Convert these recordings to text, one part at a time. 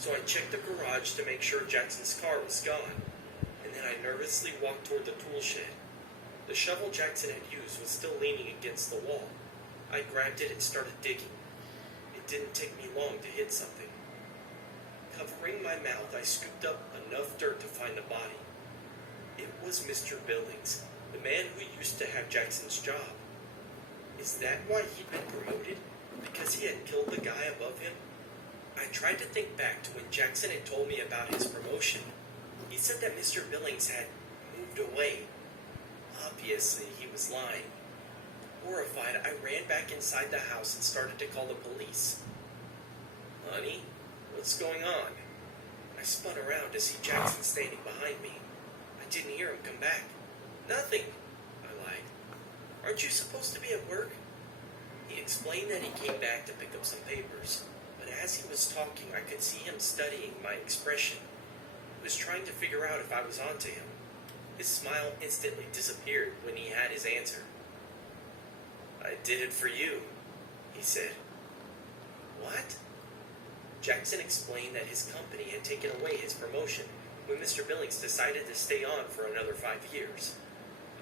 so I checked the garage to make sure Jackson's car was gone, and then I nervously walked toward the tool shed. The shovel Jackson had used was still leaning against the wall. I grabbed it and started digging. It didn't take me long to hit something. Covering my mouth, I scooped up enough dirt to find the body. It was Mr. Billings, the man who used to have Jackson's job. Is that why he'd been promoted? Because he had killed the guy above him? I tried to think back to when Jackson had told me about his promotion. He said that Mr. Billings had moved away. Obviously, he was lying. Horrified, I ran back inside the house and started to call the police. Honey, what's going on? I spun around to see Jackson standing behind me. I didn't hear him come back. Nothing, I lied. Aren't you supposed to be at work? He explained that he came back to pick up some papers, but as he was talking, I could see him studying my expression. He was trying to figure out if I was onto him. His smile instantly disappeared when he had his answer. I did it for you, he said. What? Jackson explained that his company had taken away his promotion when Mr. Billings decided to stay on for another 5 years.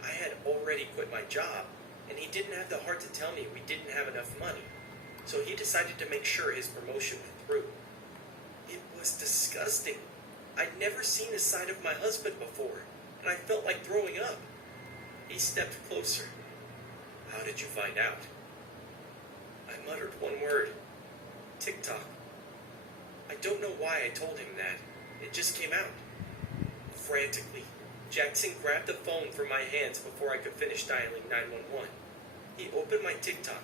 I had already quit my job, and he didn't have the heart to tell me we didn't have enough money, so he decided to make sure his promotion went through. It was disgusting. I'd never seen this side of my husband before, and I felt like throwing up. He stepped closer. How did you find out? I muttered one word. TikTok. I don't know why I told him that. It just came out. Frantically, Jackson grabbed the phone from my hands before I could finish dialing 911. He opened my TikTok.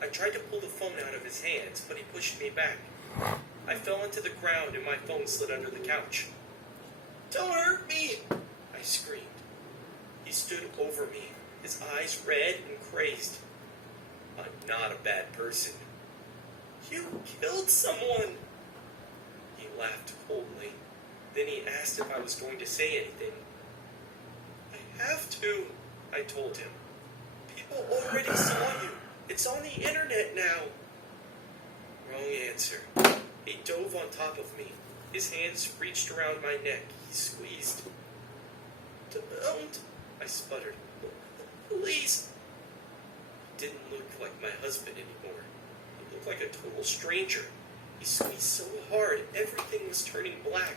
I tried to pull the phone out of his hands, but he pushed me back. I fell onto the ground and my phone slid under the couch. Don't hurt me! I screamed. He stood over me, his eyes red and crazed. I'm not a bad person. You killed someone! He laughed coldly. Then he asked if I was going to say anything. I have to, I told him. People already saw you. It's on the internet now. Wrong answer. He dove on top of me. His hands reached around my neck. He squeezed. Don't, I sputtered. Please. He didn't look like my husband anymore. He looked like a total stranger. He squeezed so hard, everything was turning black.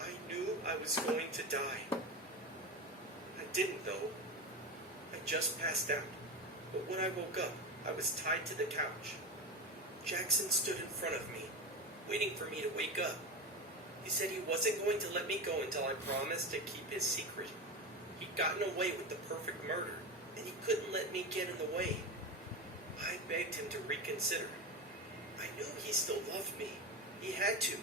I knew I was going to die. I didn't, though. I just passed out. But when I woke up, I was tied to the couch. Jackson stood in front of me, waiting for me to wake up. He said he wasn't going to let me go until I promised to keep his secret. He'd gotten away with the perfect murder, and he couldn't let me get in the way. I begged him to reconsider. I knew he still loved me. He had to.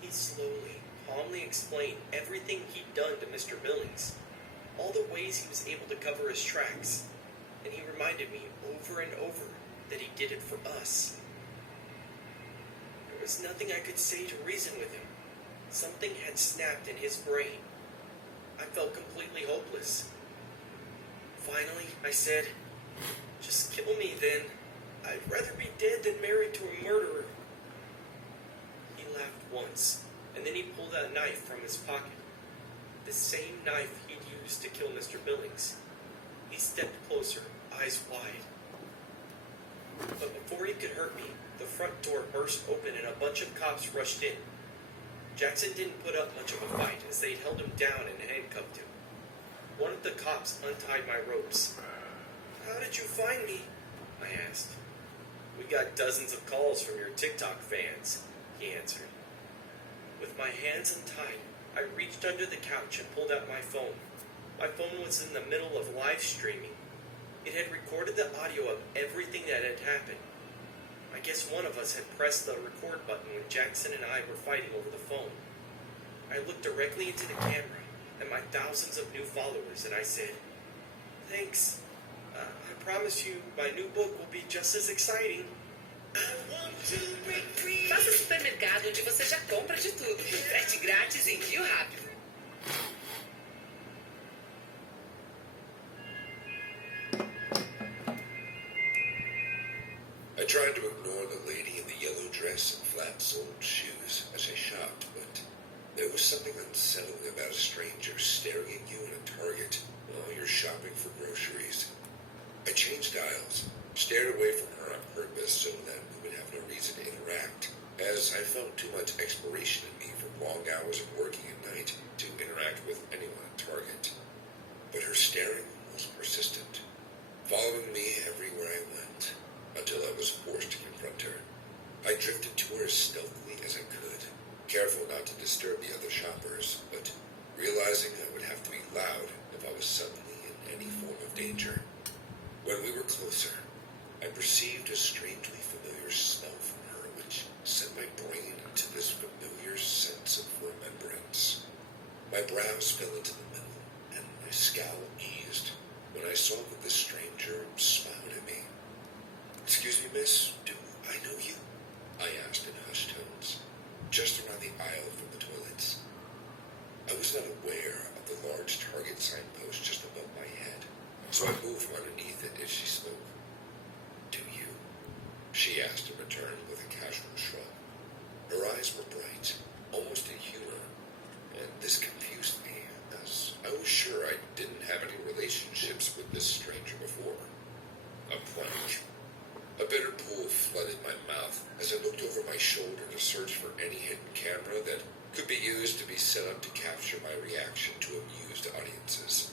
He slowly, calmly explained everything he'd done to Mr. Billings, all the ways he was able to cover his tracks, and he reminded me over and over that he did it for us. There was nothing I could say to reason with him. Something had snapped in his brain. I felt completely hopeless. Finally, I said, "Just kill me then. I'd rather be dead than married to a murderer." He laughed once, and then he pulled a knife from his pocket. The same knife he'd used to kill Mr. Billings. He stepped closer, eyes wide. But before he could hurt me, the front door burst open and a bunch of cops rushed in. Jackson didn't put up much of a fight as they held him down and handcuffed him. One of the cops untied my ropes. "How did you find me?" I asked. "We got dozens of calls from your TikTok fans," he answered. With my hands untied, I reached under the couch and pulled out my phone. My phone was in the middle of live streaming. It had recorded the audio of everything that had happened. I guess one of us had pressed the record button when Jackson and I were fighting over the phone. I looked directly into the camera and my thousands of new followers, and I said, "Thanks. I promise you my new book will be just as exciting." Faça supermercado onde você já compra de tudo. Frete grátis e envio rápido. I tried to ignore the lady in the yellow dress and flat-soled shoes as I shopped, but there was something unsettling about a stranger staring at you in a Target while you're shopping for groceries. I changed aisles, stared away from her on purpose so that we would have no reason to interact, as I felt too much exploration in me from long hours of working at night to interact with anyone at Target. But her staring was persistent, following me everywhere I went, until I was forced to confront her. I drifted to her as stealthily as I could, careful not to disturb the other shoppers, but realizing I would have to be loud if I was suddenly in any form of danger. When we were closer, I perceived a strangely familiar smell from her, which sent my brain into this familiar sense of remembrance. My brows fell into the middle, and my scowl eased when I saw that this stranger smiled at me. "Excuse me, miss, do I know you?" I asked in hushed tones, just around the aisle from the toilets. I was not aware of the large Target signpost just above my head, so I moved underneath it as she spoke. "Do you?" she asked in return with a casual shrug. Her eyes were bright, almost in humor, and this confused me, as I was sure I didn't have any relationships with this stranger before. A plunge. A bitter pool flooded my mouth as I looked over my shoulder to search for any hidden camera that could be used to be set up to capture my reaction to amused audiences.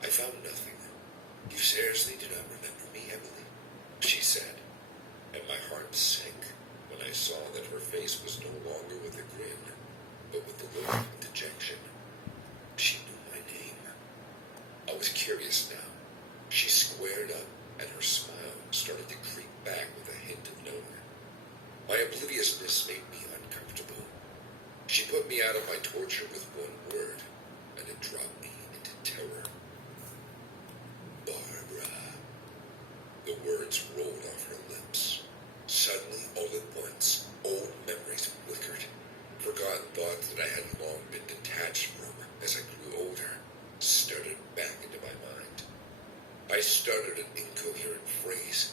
I found nothing. "You seriously do not remember me, Emily?" she said, and my heart sank when I saw that her face was no longer with a grin, but with the look of dejection. She knew my name. I was curious now. She squared up, and her smile started to creep back with a hint of knowing. My obliviousness made me uncomfortable. She put me out of my torture with one word, and it dropped me into terror. "Barbara." The words rolled off her lips. Suddenly, all at once, old memories flickered. Forgotten thoughts that I had long been detached from as I grew older started back into my mind. I stuttered an incoherent phrase.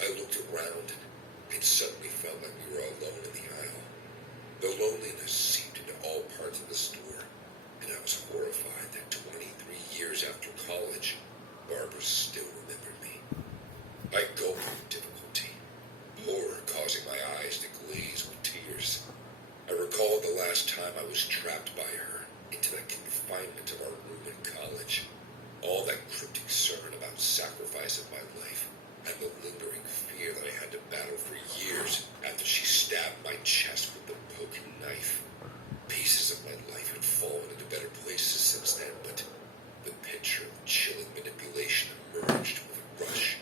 I looked around, and it suddenly felt like we were alone in the aisle. The loneliness seeped into all parts of the store, and I was horrified that 23 years after college, Barbara still remembered me. I gulped with difficulty, horror causing my eyes to glaze with tears. I recalled the last time I was trapped by her into the confinement of our room in college. All that cryptic sermon about sacrifice of my life, and the lingering fear that I had to battle for years after she stabbed my chest with the poking knife. Pieces of my life had fallen into better places since then, but the picture of chilling manipulation emerged with a rush.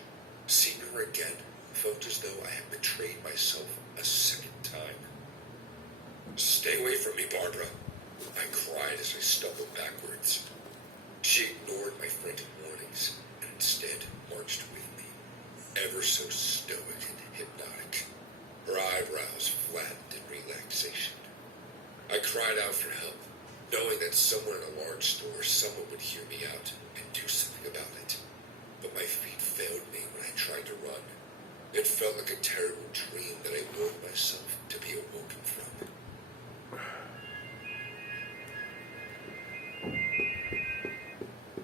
Seeing her again felt as though I had betrayed myself a second time. "Stay away from me, Barbara," I cried as I stumbled backwards. She ignored my frantic warnings and instead marched with me, ever so stoic and hypnotic, her eyebrows flattened in relaxation. I cried out for help, knowing that somewhere in a large store someone would hear me out and do something about it. But my feet failed me when I tried to run. It felt like a terrible dream that I willed myself to be awoken from.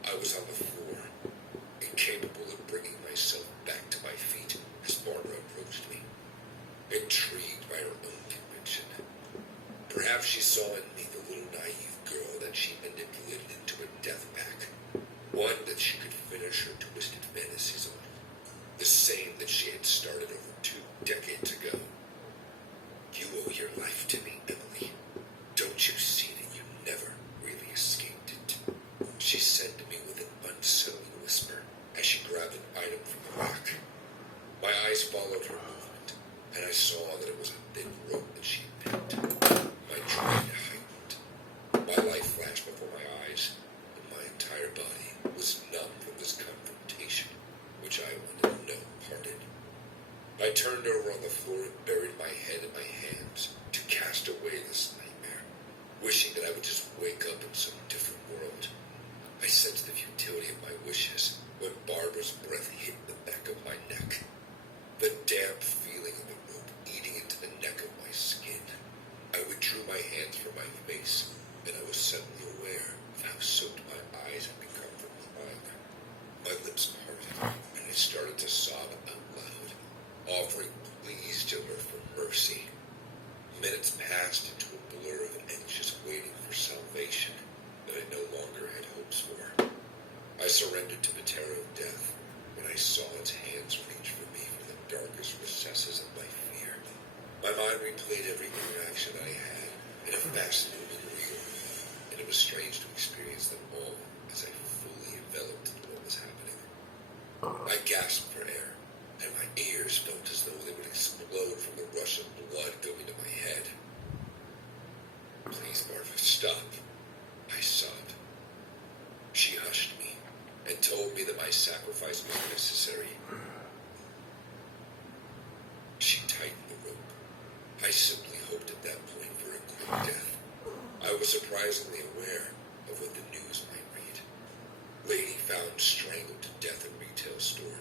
I was on the floor, incapable of bringing myself back to my feet as Barbara approached me, intrigued by her own conviction. Perhaps she saw in me the little naive girl that she manipulated into a death pack, one that she could finish her twisted fantasies on, the same that she had started over 2 decades ago. "You owe your life to me, Emily. Don't you see that you never really escaped it?" she said to me with an unsettling whisper as she grabbed an item from the rack. My eyes followed her movement, and I saw that it was a thin rope that she had picked. My dread heightened. My life flashed before my eyes, and my entire body was numb from this confrontation, which I wanted no part in. I turned over on the floor and buried my head in my hands to cast away drew my hands from my face, and I was suddenly aware of how soaked my eyes had become from crying. My lips parted, and I started to sob out loud, offering pleas to her for mercy. Minutes passed into a blur of anxious waiting for salvation that I no longer had hopes for. I surrendered to the terror of death when I saw its hands reach for me from the darkest recesses of my fear. My mind replayed every interaction I had in a fast-moving reel, and it was strange to experience them all as I fully enveloped in what was happening. I gasped for air, and my ears felt as though they would explode from the rush of blood going to my head. "Please, Marva, stop," I sobbed. She hushed me and told me that my sacrifice was necessary. She tightened the rope. I simply hoped at that point for a quick death. I was surprisingly aware of what the news might read. Lady found strangled to death in retail store.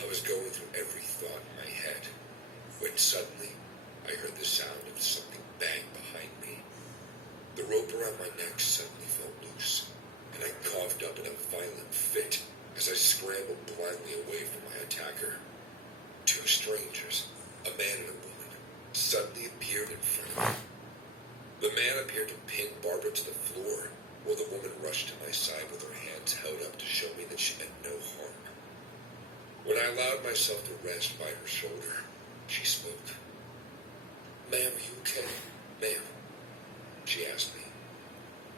I was going through every thought in my head when suddenly I heard the sound of something bang behind me. The rope around my neck suddenly fell loose, and I coughed up in a violent fit as I scrambled blindly away from my attacker. Two strangers, a man and a woman, suddenly appeared in front of me. The man appeared to pin Barbara to the floor, while the woman rushed to my side with her hands held up to show me that she meant no harm. When I allowed myself to rest by her shoulder, she spoke. "Ma'am, are you okay? Ma'am?" she asked me.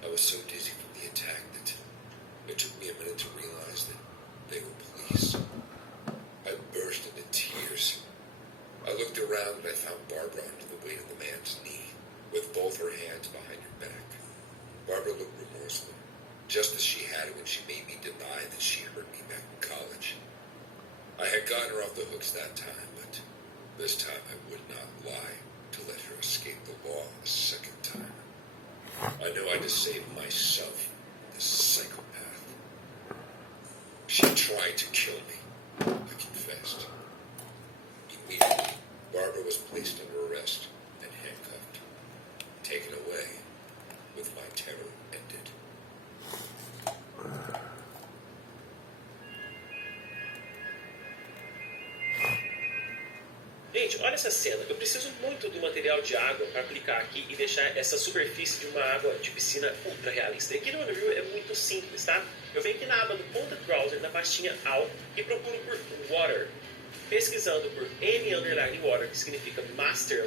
I was so dizzy from the attack that it took me a minute to realize that they were police. I burst into tears. I looked around and I found Barbara under the weight of the man's knee, with both her hands behind her back. Barbara looked remorseful, just as she had when she made me deny that she hurt me back in college. I had gotten her off the hooks that time, but this time I would not lie to let her escape the law a second time. I knew I had to save myself from this psychopath. She tried to kill me, I confessed. Immediately, Barbara was placed under arrest and handcuffed, taken away, with my terror ended. Gente, olha essa cena. Eu preciso muito do material de água para aplicar aqui e deixar essa superfície de uma água de piscina ultra realista. E aqui no Unreal é muito simples, tá? Eu venho aqui na aba do ponta do browser, na pastinha All, e procuro por Water. Pesquisando por M_Water, que significa Master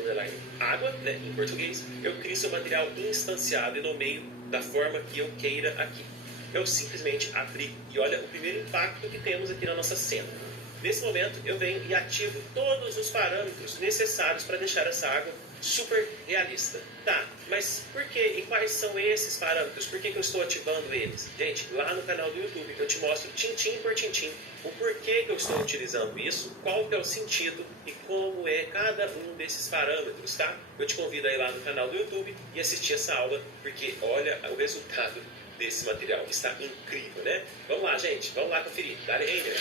Água, né, em português, eu crio seu material instanciado e nomeio da forma que eu queira aqui. Eu simplesmente aplico e olha o primeiro impacto que temos aqui na nossa cena. Nesse momento, eu venho e ativo todos os parâmetros necessários para deixar essa água super realista. Tá, mas por que? E quais são esses parâmetros? Por que eu estou ativando eles? Gente, lá no canal do YouTube eu te mostro tintim por tintim o porquê que eu estou utilizando isso, qual que é o sentido e como é cada um desses parâmetros, tá? Eu te convido a ir lá no canal do YouTube e assistir essa aula, porque olha o resultado desse material. Está incrível, né? Vamos lá, gente. Vamos lá conferir. Dá-lhe render.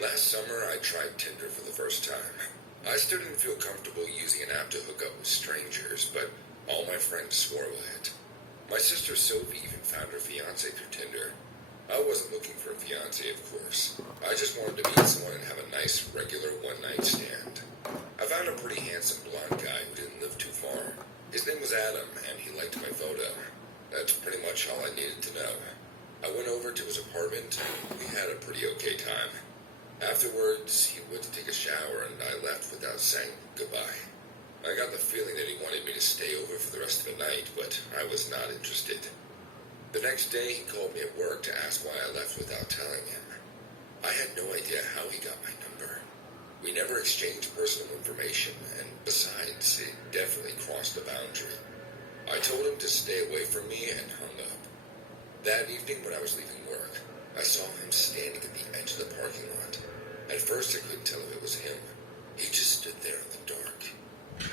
Last summer, I tried Tinder for the first time. I still didn't feel comfortable using an app to hook up with strangers, but all my friends swore by it. My sister Sophie even found her fiancé through Tinder. I wasn't looking for a fiancé, of course. I just wanted to meet someone and have a nice, regular one-night stand. I found a pretty handsome blonde guy who didn't live too far. His name was Adam, and he liked my photo. That's pretty much all I needed to know. I went over to his apartment, and we had a pretty okay time. Afterwards, he went to take a shower, and I left without saying goodbye. I got the feeling that he wanted me to stay over for the rest of the night, but I was not interested. The next day, he called me at work to ask why I left without telling him. I had no idea how he got my number. We never exchanged personal information, and besides, it definitely crossed the boundary. I told him to stay away from me and hung up. That evening, when I was leaving work, I saw him standing at the edge of the parking lot. At first, I couldn't tell if it was him. He just stood there in the dark.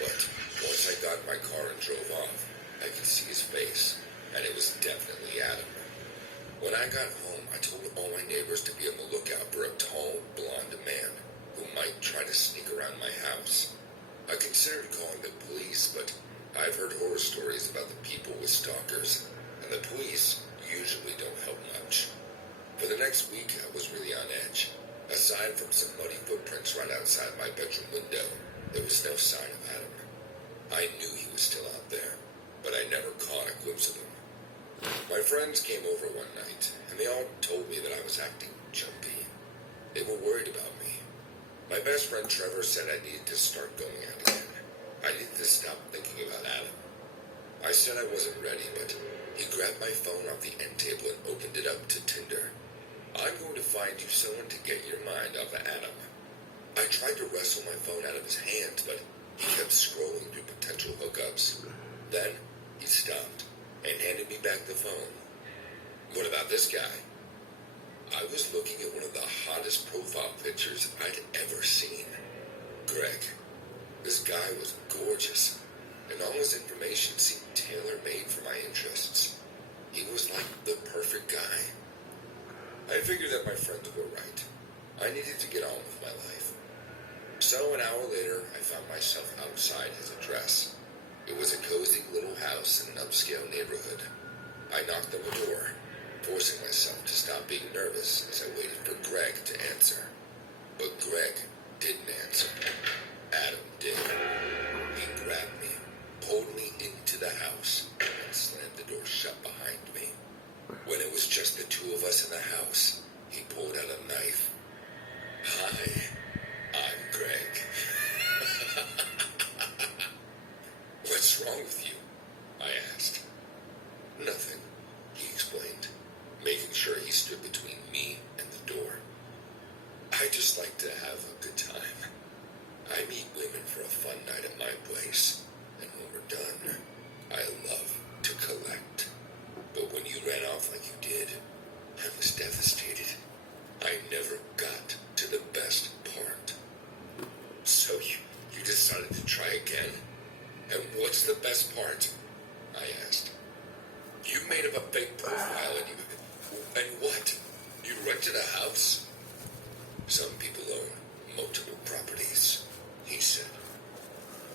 But once I got in my car and drove off, I could see his face, and it was definitely Adam. When I got home, I told all my neighbors to be on the lookout for a tall, blonde man who might try to sneak around my house. I considered calling the police, but I've heard horror stories about the people with stalkers, and the police usually don't help much. For the next week, I was really on edge. Aside from some muddy footprints right outside my bedroom window, there was no sign of Adam. I knew he was still out there, but I never caught a glimpse of him. My friends came over one night, and they all told me that I was acting jumpy. They were worried about me. My best friend Trevor said I needed to start going out again. I needed to stop thinking about Adam. I said I wasn't ready, but he grabbed my phone off the end table and opened it up to Tinder. I'm going to find you someone to get your mind off of Adam. I tried to wrestle my phone out of his hands, but he kept scrolling through potential hookups. Then he stopped and handed me back the phone. What about this guy? I was looking at one of the hottest profile pictures I'd ever seen. Greg. This guy was gorgeous, and all his information seemed tailor-made for my interests. He was like the perfect guy. I figured that my friends were right. I needed to get on with my life. So an hour later, I found myself outside his address. It was a cozy little house in an upscale neighborhood. I knocked on the door, forcing myself to stop being nervous as I waited for Greg to answer. But Greg didn't answer. Adam did. He grabbed me, pulled me into the house, and slammed the door shut behind me. When it was just the two of us in the house, he pulled out a knife. Hi, I'm Greg. What's wrong with you? I asked. Nothing, he explained, making sure he stood between me and the door. I just like to have a good time. I meet women for a fun night at my place, and when we're done, I love to collect. But when you ran off like you did, I was devastated. I never got to the best part. So you decided to try again? And what's the best part? I asked. You made up a fake profile and what? You rented a house? Some people own multiple properties, he said.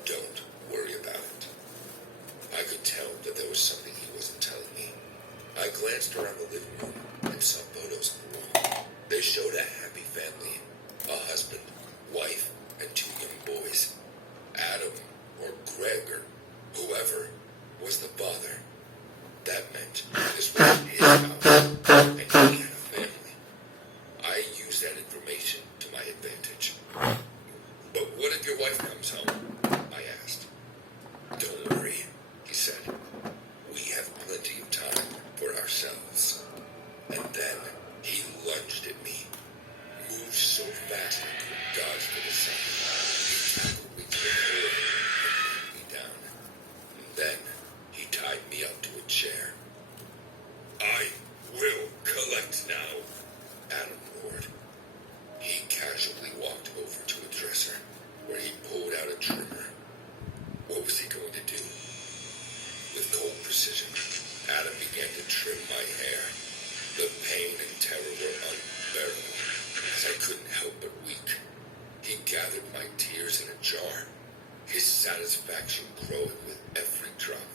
Don't worry about it. I could tell that there was something he wasn't telling me. I glanced around the living room and saw photos on the wall. They showed a happy family, a husband, wife, and 2 young boys. Adam, or Greg, or whoever, was the father. That meant this was his house, and he had a family. I used that information to my advantage. But what if your wife comes home? I asked. Don't worry, he said. We have plenty of time for ourselves. And then he lunged at me, moved so fast I couldn't dodge for the second. He tackled me to the floor and put me down. And then he tied me up to a chair. I will collect now, Adam roared. He casually walked over to a dresser, where he pulled out a trimmer satisfaction growing with every drop.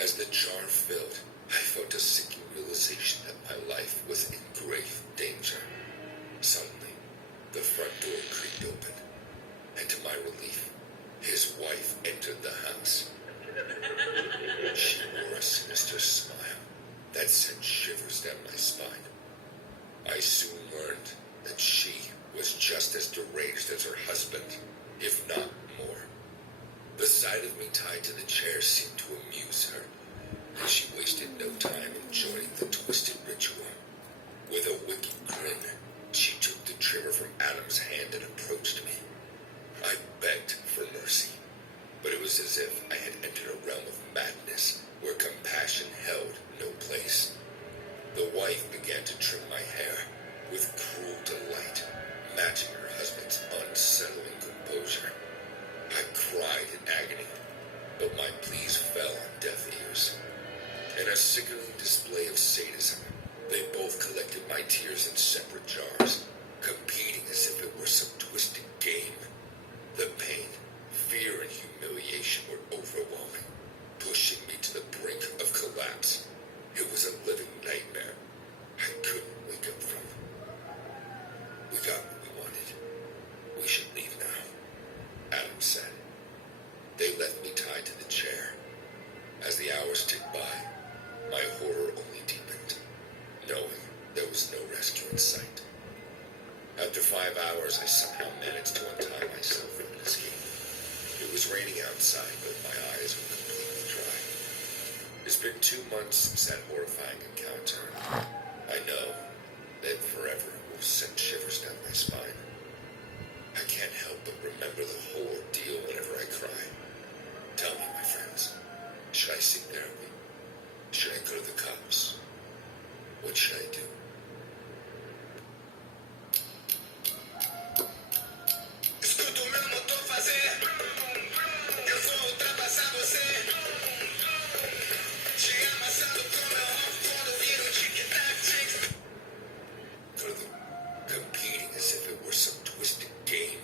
As the jar filled, I felt a sinking realization that my life was in grave danger. Suddenly, the front door creaked open, and to my relief, his wife entered the house. She wore a sinister smile that sent shivers down my spine. I soon learned that she was just as deranged as her husband, if not more. The sight of me tied to the chair seemed to amuse her, and she wasted no time in joining the twisted ritual. With a wicked grin, she took the trimmer from Adam's hand and approached me. I begged for mercy, but it was as if I had entered a realm of madness where compassion held no place. The wife began to trim my hair with cruel delight, matching her husband's unsettling composure. I cried in agony, but my pleas fell on deaf ears. In a sickening display of sadism, they both collected my tears in separate jars, competing as if it were some twisted game. The pain, fear, and humiliation were overwhelming, pushing me to the brink of collapse. It was a living nightmare I couldn't wake up from. We got what we wanted. We should leave now, Adam said. They left me tied to the chair. As the hours ticked by, my horror only deepened, knowing there was no rescue in sight. After 5 hours, I somehow managed to untie myself and escape. It was raining outside, but my eyes were completely dry. It's been 2 months since that horrifying encounter. I know that forever will send shivers down my spine. I can't help but remember the whole ordeal whenever I cry. Tell me, my friends, should I seek therapy? Should I go to the cops? What should I do? Escuto o meu motor fazer. Eu vou ultrapassar você. Te amassando com meu ronco quando viro tic-tac. Competing as if it were some twisted game.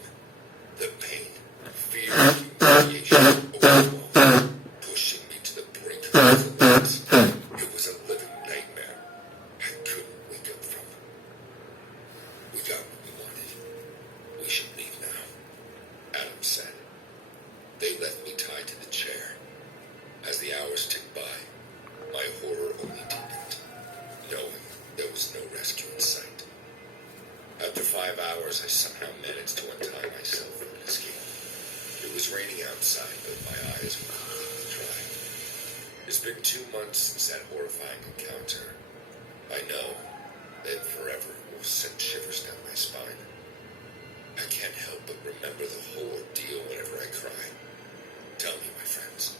The pain, fear, and humiliation overwhelmed, pushing me to the brink of collapse. It was a living nightmare I couldn't wake up from. We got what we wanted. We should leave now, Adam said. They left me tied to the chair. As the hours ticked by, my horror only deepened, knowing there was no rescue in sight. After 5 hours, I somehow managed to untie myself and escape. It was raining outside, but my eyes were completely dry. It's been 2 months since that horrifying encounter. I know that forever will send shivers down my spine. I can't help but remember the whole ordeal whenever I cry. Tell me, my friends,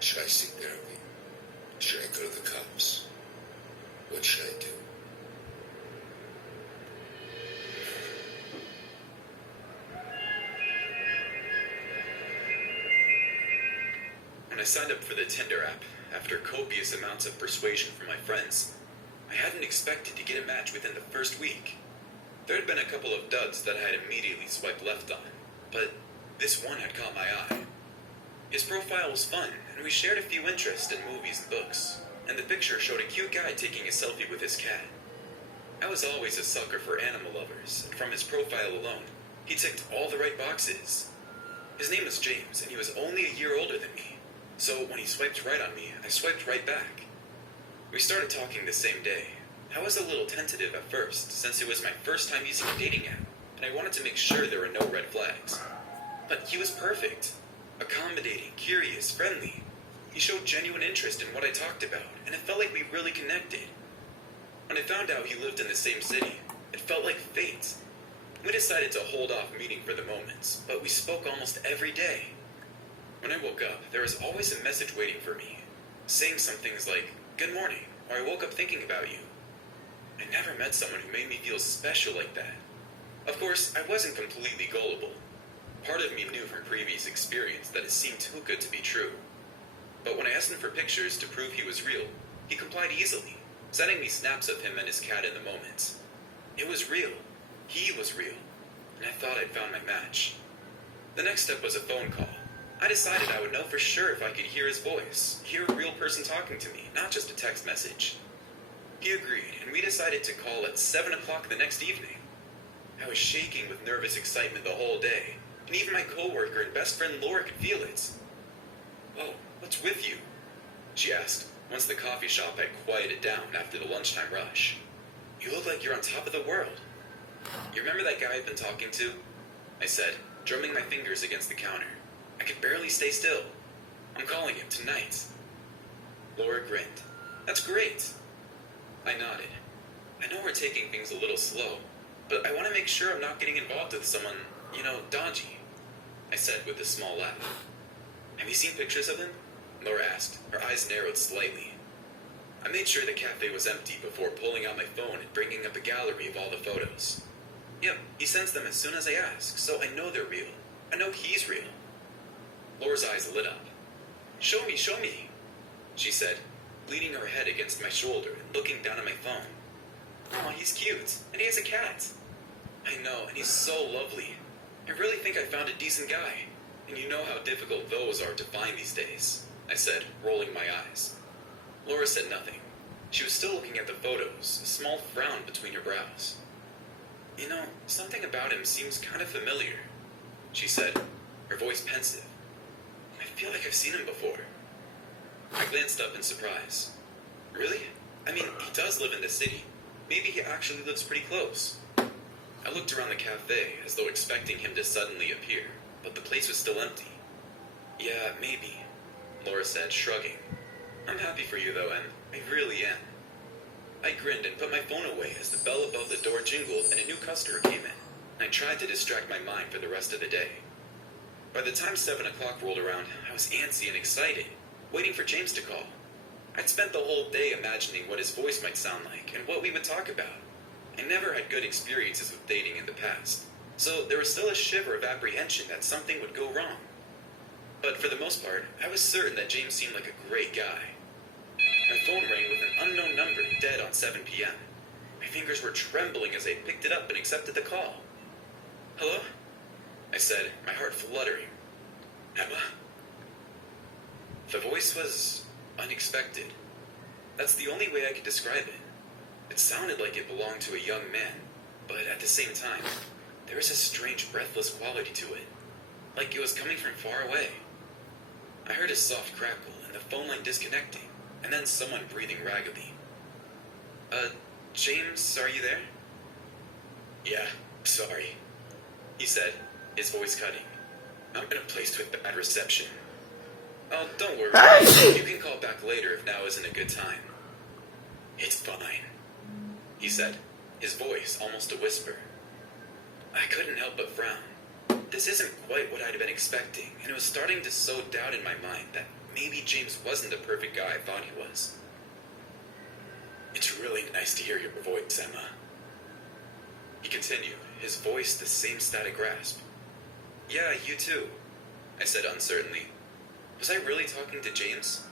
should I seek therapy? Should I go to the cops? What should I do? When I signed up for the Tinder app, after copious amounts of persuasion from my friends, I hadn't expected to get a match within the first week. There had been a couple of duds that I had immediately swiped left on, but this one had caught my eye. His profile was fun, and we shared a few interests in movies and books, and the picture showed a cute guy taking a selfie with his cat. I was always a sucker for animal lovers, and from his profile alone, he ticked all the right boxes. His name was James, and he was only a year older than me, so when he swiped right on me, I swiped right back. We started talking the same day. I was a little tentative at first, since it was my first time using a dating app, and I wanted to make sure there were no red flags. But he was perfect. Accommodating, curious, friendly. He showed genuine interest in what I talked about, and it felt like we really connected. When I found out he lived in the same city, it felt like fate. We decided to hold off meeting for the moment, but we spoke almost every day. When I woke up, there was always a message waiting for me, saying some things like, "Good morning," or "I woke up thinking about you." I never met someone who made me feel special like that. Of course, I wasn't completely gullible. Part of me knew from previous experience that it seemed too good to be true. But when I asked him for pictures to prove he was real, he complied easily, sending me snaps of him and his cat in the moment. It was real. He was real. And I thought I'd found my match. The next step was a phone call. I decided I would know for sure if I could hear his voice, hear a real person talking to me, not just a text message. He agreed, and we decided to call at 7 o'clock the next evening. I was shaking with nervous excitement the whole day, and even my coworker and best friend Laura could feel it. "Oh, what's with you?" she asked, once the coffee shop had quieted down after the lunchtime rush. "You look like you're on top of the world." "You remember that guy I've been talking to?" I said, drumming my fingers against the counter. I could barely stay still. "I'm calling him tonight." Laura grinned. "That's great." I nodded. "I know we're taking things a little slow, but I want to make sure I'm not getting involved with someone, dodgy," I said with a small laugh. "Have you seen pictures of him?" Laura asked, her eyes narrowed slightly. I made sure the cafe was empty before pulling out my phone and bringing up a gallery of all the photos. "Yep, he sends them as soon as I ask, so I know they're real. I know he's real." Laura's eyes lit up. Show me," she said, leaning her head against my shoulder and looking down at my phone. "Aw, he's cute, and he has a cat." "I know, and he's so lovely. I really think I found a decent guy, and you know how difficult those are to find these days," I said, rolling my eyes. Laura said nothing. She was still looking at the photos, a small frown between her brows. Something about him seems kind of familiar," she said, her voice pensive. "I feel like I've seen him before." I glanced up in surprise. "Really? I mean, he does live in the city. Maybe he actually lives pretty close." I looked around the cafe as though expecting him to suddenly appear, but the place was still empty. "Yeah, maybe," Laura said, shrugging. "I'm happy for you, though, and I really am." I grinned and put my phone away as the bell above the door jingled and a new customer came in. I tried to distract my mind for the rest of the day. By the time 7 o'clock rolled around, I was antsy and excited, waiting for James to call. I'd spent the whole day imagining what his voice might sound like and what we would talk about. I never had good experiences with dating in the past, so there was still a shiver of apprehension that something would go wrong. But for the most part, I was certain that James seemed like a great guy. My phone rang with an unknown number dead on 7 p.m. My fingers were trembling as I picked it up and accepted the call. "Hello?" I said, my heart fluttering. "Emma?" The voice was unexpected. That's the only way I could describe it. It sounded like it belonged to a young man, but at the same time, there was a strange breathless quality to it, like it was coming from far away. I heard a soft crackle and the phone line disconnecting, and then someone breathing raggedly. James, are you there?" "Yeah, sorry," he said, his voice cutting. "I'm in a place with bad reception." "Oh, don't worry. You can call back later if now isn't a good time." "It's fine," he said, his voice almost a whisper. I couldn't help but frown. This isn't quite what I'd been expecting, and it was starting to sow doubt in my mind that maybe James wasn't the perfect guy I thought he was. "It's really nice to hear your voice, Emma," he continued, his voice the same static rasp. "Yeah, you too," I said uncertainly. Was I really talking to James?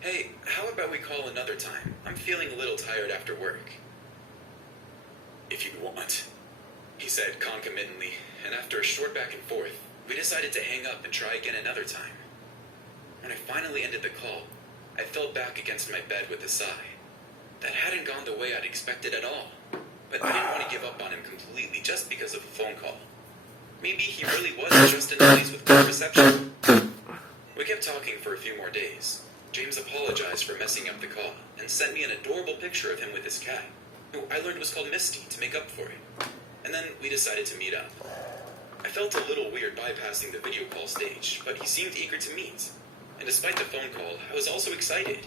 "Hey, how about we call another time? I'm feeling a little tired after work." "If you want," he said concomitantly, and after a short back and forth, we decided to hang up and try again another time. When I finally ended the call, I fell back against my bed with a sigh. That hadn't gone the way I'd expected at all, but I didn't want to give up on him completely just because of a phone call. Maybe he really was just in a place with good reception. We kept talking for a few more days. James apologized for messing up the call and sent me an adorable picture of him with his cat, who I learned was called Misty to make up for it. And then we decided to meet up. I felt a little weird bypassing the video call stage, but he seemed eager to meet. And despite the phone call, I was also excited.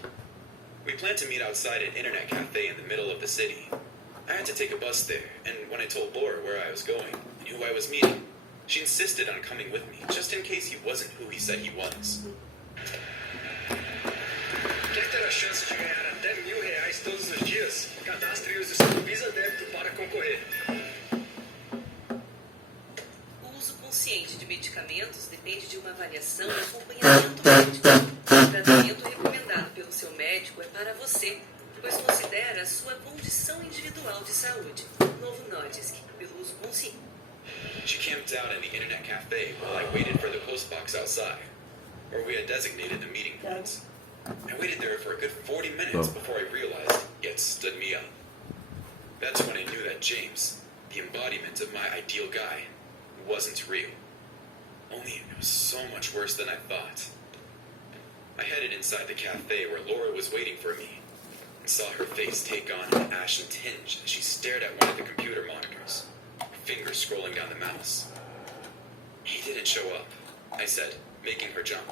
We planned to meet outside an internet cafe in the middle of the city. I had to take a bus there, and when I told Laura where I was going and who I was meeting, she insisted on coming with me, just in case he wasn't who he said he was. Quer ter a chance de ganhar até R$1.000 todos os dias? Cadastre e use o seu Visa Débito para concorrer. O uso consciente de medicamentos depende de uma avaliação e acompanhamento médico. O tratamento recomendado pelo seu médico é para você, pois considera a sua condição individual de saúde. Novo Nordisk, pelo uso consciente. She camped out in the internet cafe while I waited for the postbox outside, where we had designated the meeting points. I waited there for a good 40 minutes before I realized he had stood me up. That's when I knew that James, the embodiment of my ideal guy, wasn't real. Only it was so much worse than I thought. I headed inside the cafe where Laura was waiting for me, and saw her face take on an ashen tinge as she stared at one of the computer monitors, her fingers scrolling down the mouse. He didn't show up, I said, making her jump.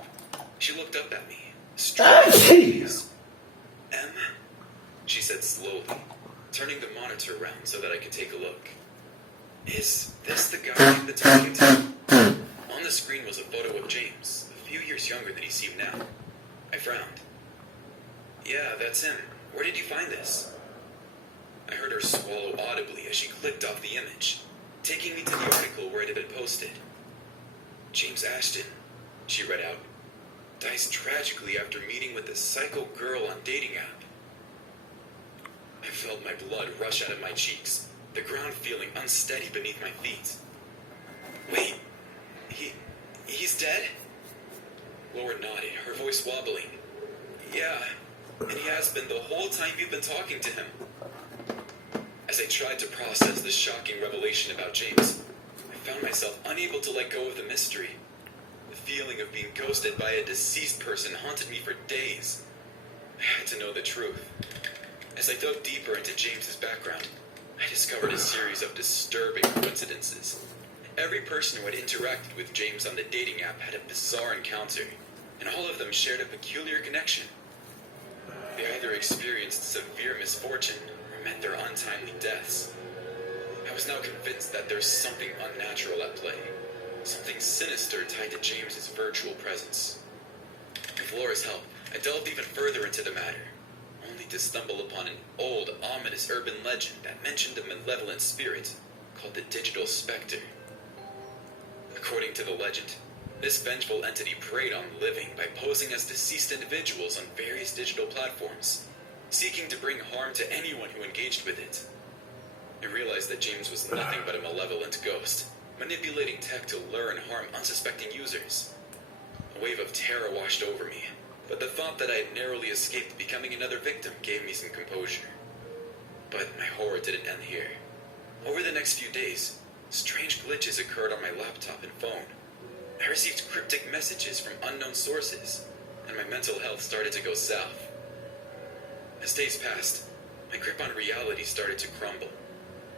She looked up at me, Jeez. Em? She said slowly, turning the monitor around so that I could take a look. Is this the guy you've been talking to? On the screen was a photo of James, a few years younger than he seemed now. I frowned. Yeah, that's him. Where did you find this? I heard her swallow audibly as she clicked off the image, taking me to the article where it had been posted. James Ashton, she read out, dies tragically after meeting with a psycho girl on dating app. I felt my blood rush out of my cheeks, the ground feeling unsteady beneath my feet. Wait, he's dead? Laura nodded, her voice wobbling. Yeah, and he has been the whole time you've been talking to him. As I tried to process this shocking revelation about James, I found myself unable to let go of the mystery. The feeling of being ghosted by a deceased person haunted me for days. I had to know the truth. As I dug deeper into James's background, I discovered a series of disturbing coincidences. Every person who had interacted with James on the dating app had a bizarre encounter, and all of them shared a peculiar connection. They either experienced severe misfortune or met their untimely deaths. I was now convinced that there's something unnatural at play, something sinister tied to James's virtual presence. With Laura's help, I delved even further into the matter, only to stumble upon an old, ominous urban legend that mentioned a malevolent spirit called the Digital Spectre. According to the legend, this vengeful entity preyed on the living by posing as deceased individuals on various digital platforms, seeking to bring harm to anyone who engaged with it. I realized that James was nothing but a malevolent ghost, manipulating tech to lure and harm unsuspecting users. A wave of terror washed over me, but the thought that I had narrowly escaped becoming another victim gave me some composure. But my horror didn't end here. Over the next few days, strange glitches occurred on my laptop and phone. I received cryptic messages from unknown sources, and my mental health started to go south. As days passed, my grip on reality started to crumble.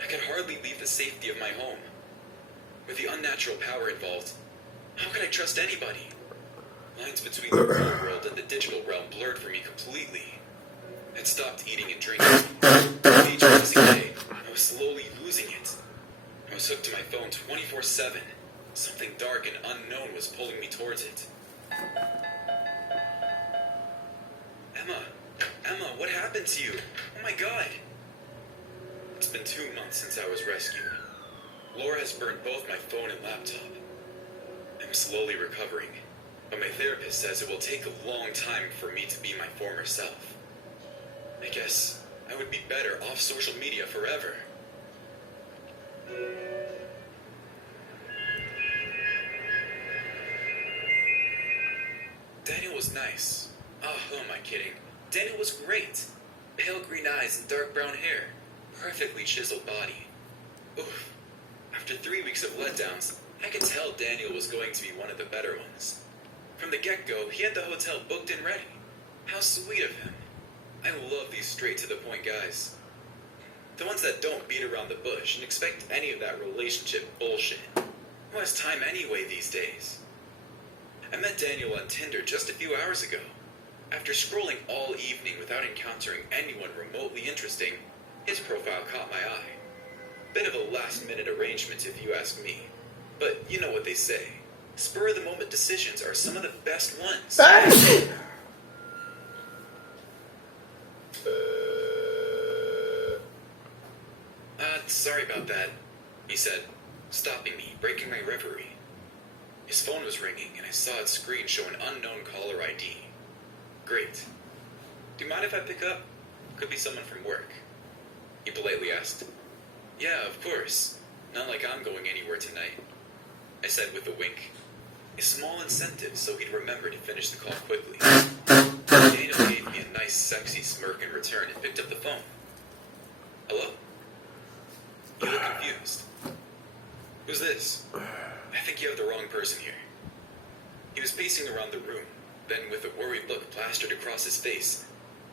I could hardly leave the safety of my home. With the unnatural power involved, how could I trust anybody? Lines between the real world and the digital realm blurred for me completely. I'd stopped eating and drinking. With each passing day, I was slowly losing it. I was hooked to my phone 24/7. Something dark and unknown was pulling me towards it. Emma, what happened to you? Oh my God! It's been 2 months since I was rescued. Laura has burned both my phone and laptop. I'm slowly recovering, but my therapist says it will take a long time for me to be my former self. I guess I would be better off social media forever. Daniel was nice. Oh, who am I kidding? Daniel was great. Pale green eyes and dark brown hair. Perfectly chiseled body. Oof. After 3 weeks of letdowns, I could tell Daniel was going to be one of the better ones. From the get-go, he had the hotel booked and ready. How sweet of him. I love these straight-to-the-point guys. The ones that don't beat around the bush and expect any of that relationship bullshit. Who has time anyway these days? I met Daniel on Tinder just a few hours ago. After scrolling all evening without encountering anyone remotely interesting, his profile caught my eye. Bit of a last-minute arrangement if you ask me. But you know what they say. Spur-of-the-moment decisions are some of the best ones. Sorry about that, he said, stopping me, breaking my reverie. His phone was ringing, and I saw its screen show an unknown caller ID. Great. Do you mind if I pick up? Could be someone from work. He politely asked. Yeah, of course. Not like I'm going anywhere tonight, I said with a wink. A small incentive so he'd remember to finish the call quickly. Daniel gave me a nice, sexy smirk in return and picked up the phone. Hello? You look confused. Who's this? I think you have the wrong person here. He was pacing around the room. Then, with a worried look plastered across his face,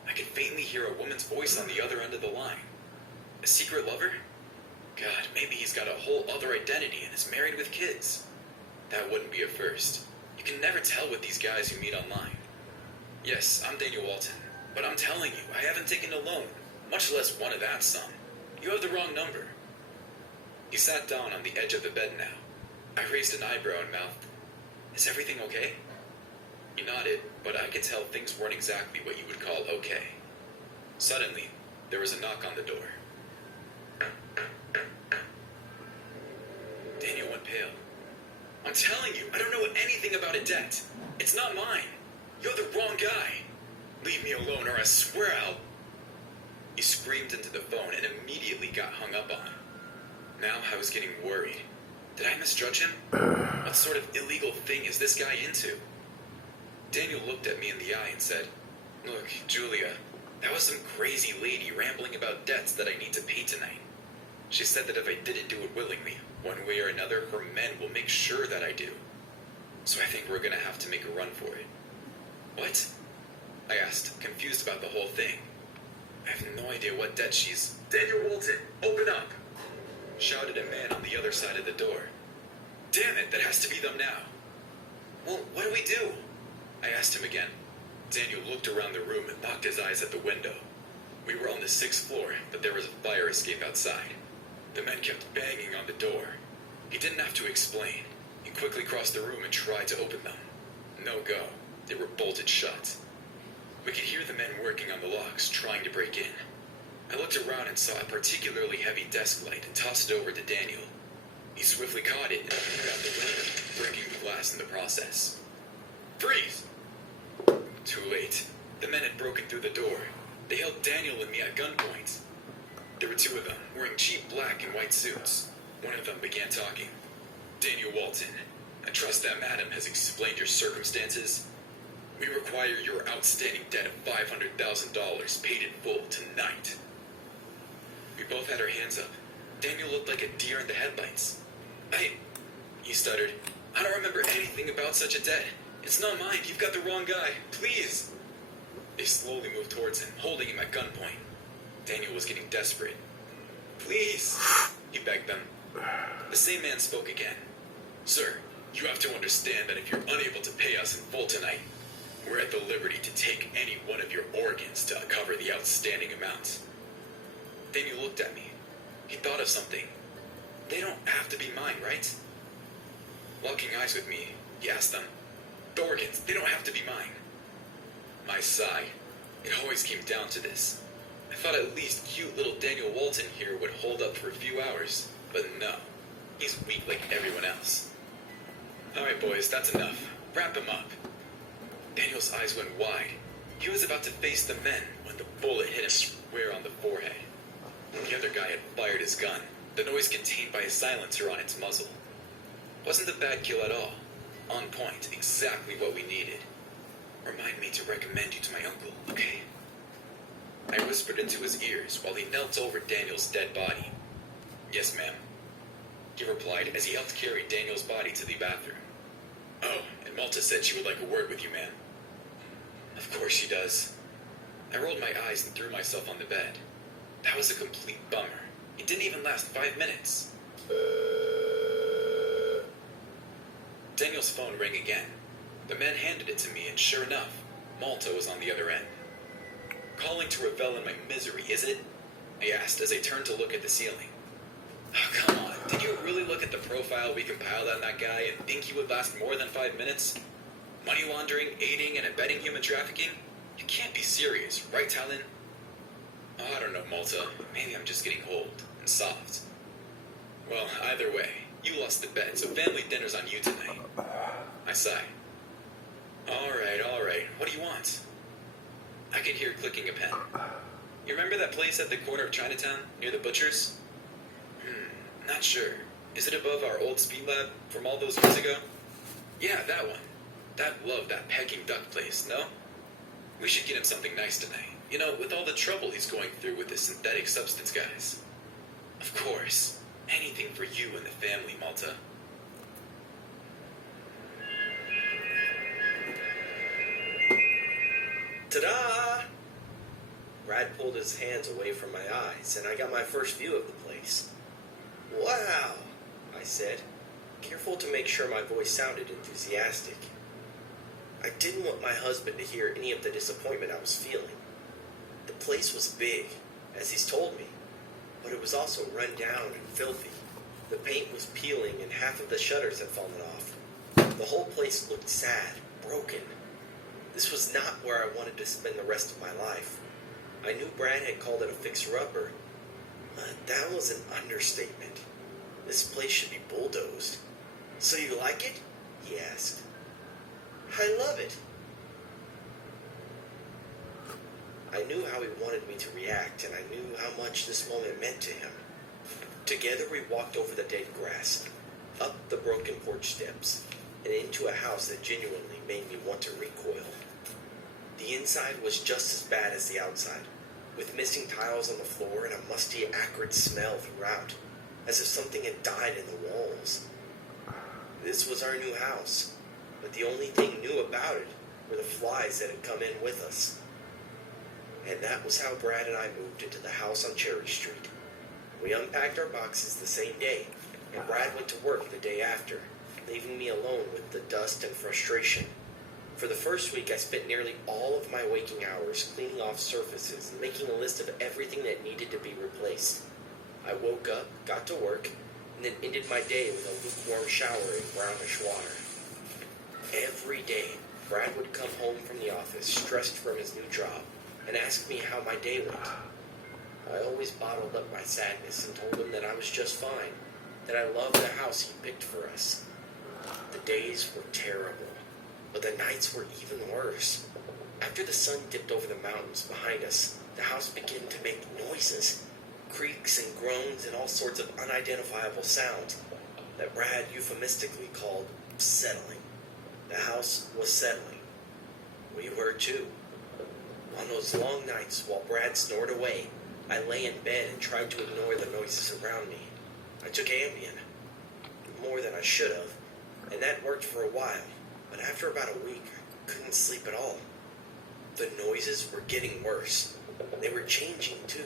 I could faintly hear a woman's voice on the other end of the line. A secret lover? God, maybe he's got a whole other identity and is married with kids. That wouldn't be a first. You can never tell with these guys you meet online. Yes, I'm Daniel Walton, but I'm telling you, I haven't taken a loan, much less one of that sum. You have the wrong number. He sat down on the edge of the bed now. I raised an eyebrow and mouthed, "Is everything okay?" He nodded, but I could tell things weren't exactly what you would call okay. Suddenly, there was a knock on the door. Daniel went pale. I'm telling you, I don't know anything about a debt. It's not mine. You're the wrong guy. Leave me alone or I swear I'll... He screamed into the phone and immediately got hung up on. Now I was getting worried. Did I misjudge him? What sort of illegal thing is this guy into? Daniel looked at me in the eye and said, "Look, Julia, that was some crazy lady rambling about debts that I need to pay tonight. She said that if I didn't do it willingly, one way or another, her men will make sure that I do. So I think we're gonna have to make a run for it." What? I asked, confused about the whole thing. I have no idea what debt she's... Daniel Walton, open up! Shouted a man on the other side of the door. Damn it, that has to be them now. Well, what do we do? I asked him again. Daniel looked around the room and locked his eyes at the window. We were on the 6th floor, but there was a fire escape outside. The men kept banging on the door. He didn't have to explain. He quickly crossed the room and tried to open them. No go. They were bolted shut. We could hear the men working on the locks, trying to break in. I looked around and saw a particularly heavy desk light and tossed it over to Daniel. He swiftly caught it and opened it out the window, breaking the glass in the process. Freeze! Too late. The men had broken through the door. They held Daniel and me at gunpoint. There were two of them, wearing cheap black and white suits. One of them began talking. Daniel Walton, I trust that madam has explained your circumstances. We require your outstanding debt of $500,000 paid in full tonight. We both had our hands up. Daniel looked like a deer in the headlights. He stuttered. I don't remember anything about such a debt. It's not mine. You've got the wrong guy. Please. They slowly moved towards him, holding him at gunpoint. Daniel was getting desperate. Please, he begged them. The same man spoke again. Sir, you have to understand that if you're unable to pay us in full tonight, we're at the liberty to take any one of your organs to cover the outstanding amounts. Daniel looked at me. He thought of something. They don't have to be mine, right? Locking eyes with me, he asked them, the organs, they don't have to be mine. I sighed. It always came down to this. I thought at least cute little Daniel Walton here would hold up for a few hours, but no. He's weak like everyone else. Alright boys, that's enough. Wrap him up. Daniel's eyes went wide. He was about to face the men when the bullet hit him square on the forehead. The other guy had fired his gun, the noise contained by a silencer on its muzzle. Wasn't a bad kill at all. On point, exactly what we needed. Remind me to recommend you to my uncle, okay? I whispered into his ears while he knelt over Daniel's dead body. Yes, ma'am. He replied as he helped carry Daniel's body to the bathroom. Oh, and Malta said she would like a word with you, ma'am. Of course she does. I rolled my eyes and threw myself on the bed. That was a complete bummer. It didn't even last 5 minutes. Daniel's phone rang again. The man handed it to me, and sure enough, Malta was on the other end. Calling to revel in my misery, is it? I asked as I turned to look at the ceiling. Oh, come on, did you really look at the profile we compiled on that guy and think he would last more than 5 minutes? Money laundering, aiding, and abetting human trafficking? You can't be serious, right, Talon? Oh, I don't know, Malta. Maybe I'm just getting old and soft. Well, either way, you lost the bet, so family dinner's on you tonight. I sighed. All right. What do you want? I could hear clicking a pen. You remember that place at the corner of Chinatown, near the butcher's? Not sure. Is it above our old speed lab from all those years ago? Yeah, that one. Dad loved that Peking duck place, no? We should get him something nice tonight. You know, with all the trouble he's going through with the synthetic substance guys. Of course. Anything for you and the family, Malta. Ta-da! Brad pulled his hands away from my eyes, and I got my first view of the place. Wow, I said, careful to make sure my voice sounded enthusiastic. I didn't want my husband to hear any of the disappointment I was feeling. The place was big, as he's told me, but it was also run down and filthy. The paint was peeling and half of the shutters had fallen off. The whole place looked sad, broken. This was not where I wanted to spend the rest of my life. I knew Brad had called it a fixer-upper, but that was an understatement. This place should be bulldozed. So you like it? He asked. I love it. I knew how he wanted me to react, and I knew how much this moment meant to him. Together we walked over the dead grass, up the broken porch steps, and into a house that genuinely made me want to recoil. The inside was just as bad as the outside, with missing tiles on the floor and a musty, acrid smell throughout, as if something had died in the walls. This was our new house, but the only thing new about it were the flies that had come in with us. And that was how Brad and I moved into the house on Cherry Street. We unpacked our boxes the same day, and Brad went to work the day after, leaving me alone with the dust and frustration. For the first week, I spent nearly all of my waking hours cleaning off surfaces and making a list of everything that needed to be replaced. I woke up, got to work, and then ended my day with a lukewarm shower in brownish water. Every day, Brad would come home from the office, stressed from his new job, and ask me how my day went. I always bottled up my sadness and told him that I was just fine, that I loved the house he picked for us. The days were terrible, but the nights were even worse. After the sun dipped over the mountains behind us, the house began to make noises, creaks and groans and all sorts of unidentifiable sounds that Brad euphemistically called settling. The house was settling. We were too. On those long nights, while Brad snored away, I lay in bed and tried to ignore the noises around me. I took Ambien, more than I should have, and that worked for a while, but after about a week, I couldn't sleep at all. The noises were getting worse. They were changing, too.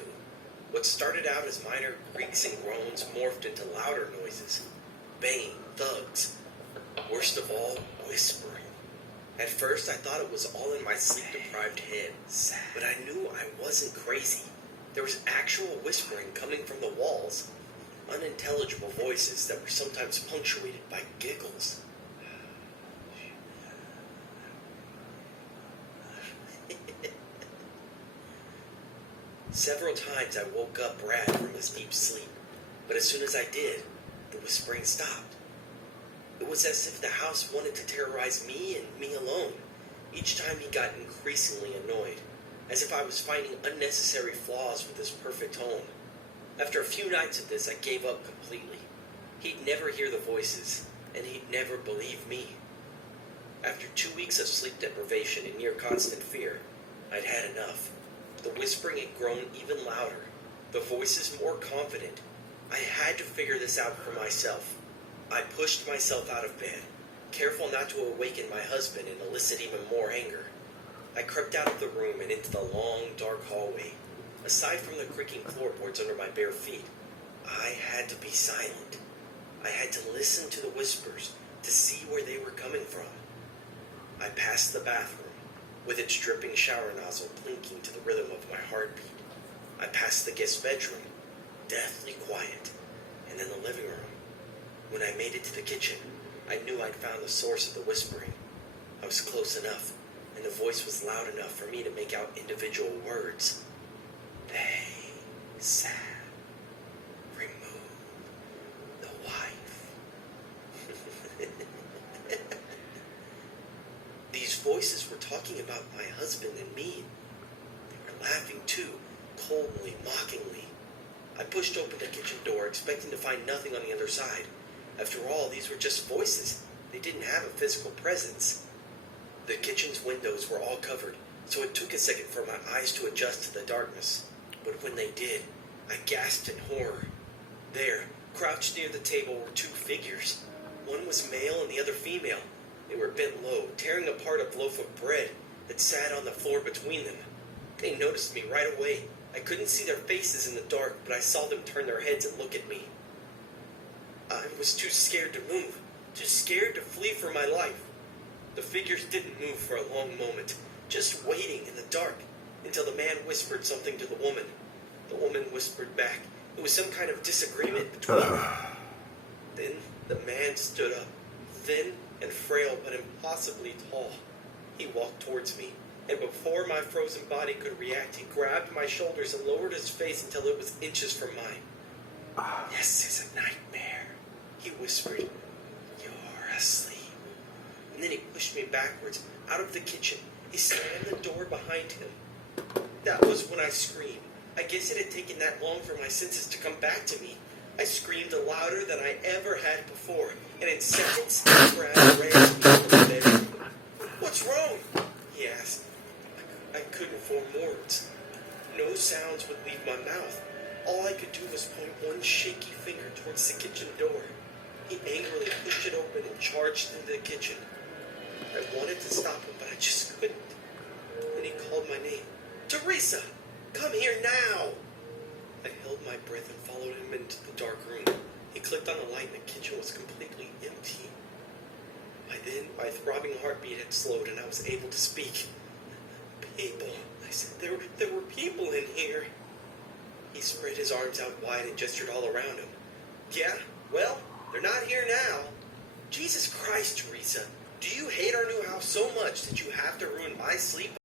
What started out as minor creaks and groans morphed into louder noises. Banging, thugs. Worst of all, whispering. At first, I thought it was all in my sleep-deprived head, but I knew I wasn't crazy. There was actual whispering coming from the walls, unintelligible voices that were sometimes punctuated by giggles. Several times I woke up Brad from his deep sleep, but as soon as I did, the whispering stopped. It was as if the house wanted to terrorize me and me alone. Each time he got increasingly annoyed, as if I was finding unnecessary flaws with his perfect home. After a few nights of this, I gave up completely. He'd never hear the voices, and he'd never believe me. After 2 weeks of sleep deprivation and near constant fear, I'd had enough. The whispering had grown even louder, the voices more confident. I had to figure this out for myself. I pushed myself out of bed, careful not to awaken my husband and elicit even more anger. I crept out of the room and into the long, dark hallway. Aside from the creaking floorboards under my bare feet, I had to be silent. I had to listen to the whispers, to see where they were coming from. I passed the bathroom, with its dripping shower nozzle blinking to the rhythm of my heartbeat. I passed the guest bedroom, deathly quiet, and then the living room. When I made it to the kitchen, I knew I'd found the source of the whispering. I was close enough, and the voice was loud enough for me to make out individual words. They said, remove the wife. These voices were talking about my husband and me. They were laughing too, coldly, mockingly. I pushed open the kitchen door, expecting to find nothing on the other side. After all, these were just voices. They didn't have a physical presence. The kitchen's windows were all covered, so it took a second for my eyes to adjust to the darkness. But when they did, I gasped in horror. There, crouched near the table, were two figures. One was male and the other female. They were bent low, tearing apart a loaf of bread that sat on the floor between them. They noticed me right away. I couldn't see their faces in the dark, but I saw them turn their heads and look at me. I was too scared to move, too scared to flee for my life. The figures didn't move for a long moment, just waiting in the dark, until the man whispered something to the woman. The woman whispered back. It was some kind of disagreement between them. Then the man stood up, thin and frail but impossibly tall. He walked towards me, and before my frozen body could react, he grabbed my shoulders and lowered his face until it was inches from mine. "This is a nightmare," he whispered. "You're asleep." And then he pushed me backwards, out of the kitchen. He slammed the door behind him. That was when I screamed. I guess it had taken that long for my senses to come back to me. I screamed louder than I ever had before, and in seconds, Brad ran to me from the bedroom. "What's wrong?" he asked. I couldn't form words. No sounds would leave my mouth. All I could do was point one shaky finger towards the kitchen door. He angrily pushed it open and charged into the kitchen. I wanted to stop him, but I just couldn't. Then he called my name. "Teresa! Come here now!" I held my breath and followed him into the dark room. He clicked on a light and the kitchen was completely empty. By then, my throbbing heartbeat had slowed and I was able to speak. "People," I said. There were people in here." He spread his arms out wide and gestured all around him. "Yeah? Well, they're not here now. Jesus Christ, Teresa. Do you hate our new house so much that you have to ruin my sleep